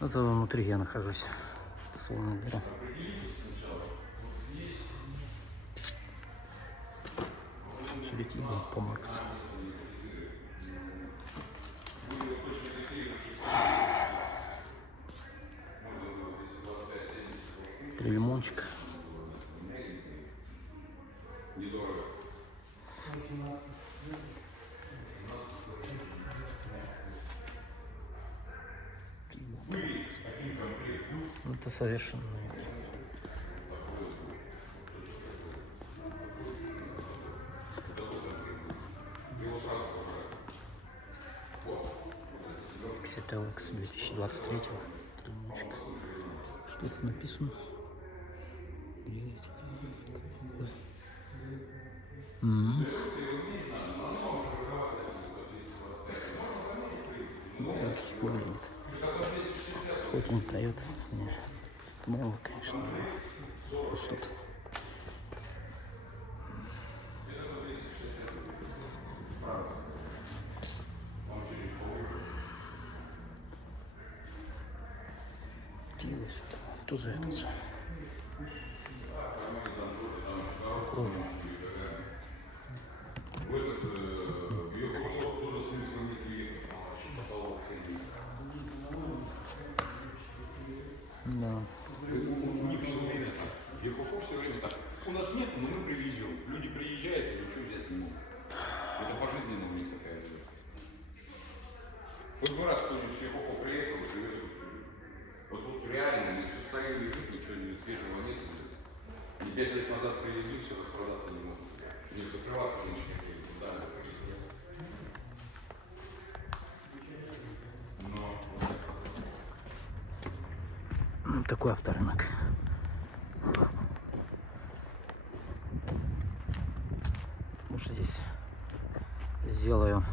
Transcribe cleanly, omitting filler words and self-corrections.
Это внутри я нахожусь. Свой наберу. Черетиба по Макс. Три лимончика. Это совершенно. Xetelx 2023. Лимончик. Что это написано? Выглядит. Хоть он дает мне мало, конечно, но что-то. Дивись, тоже этот же. Такой же. Да. Все время так. У нас нет, но мы привезем. Люди приезжают и ничего взять не могут. Это пожизненно у них такая жизнь. Хоть бы раз кто-нибудь с Ехохо приехал и привез вот тут реально все стоит, лежит, ничего не свежего нет. И 5 лет назад привезли, все распродаться не могут. Не закрываться нынешние деньги. Да, закрылись. Такой авторынок. Потому что здесь сделаю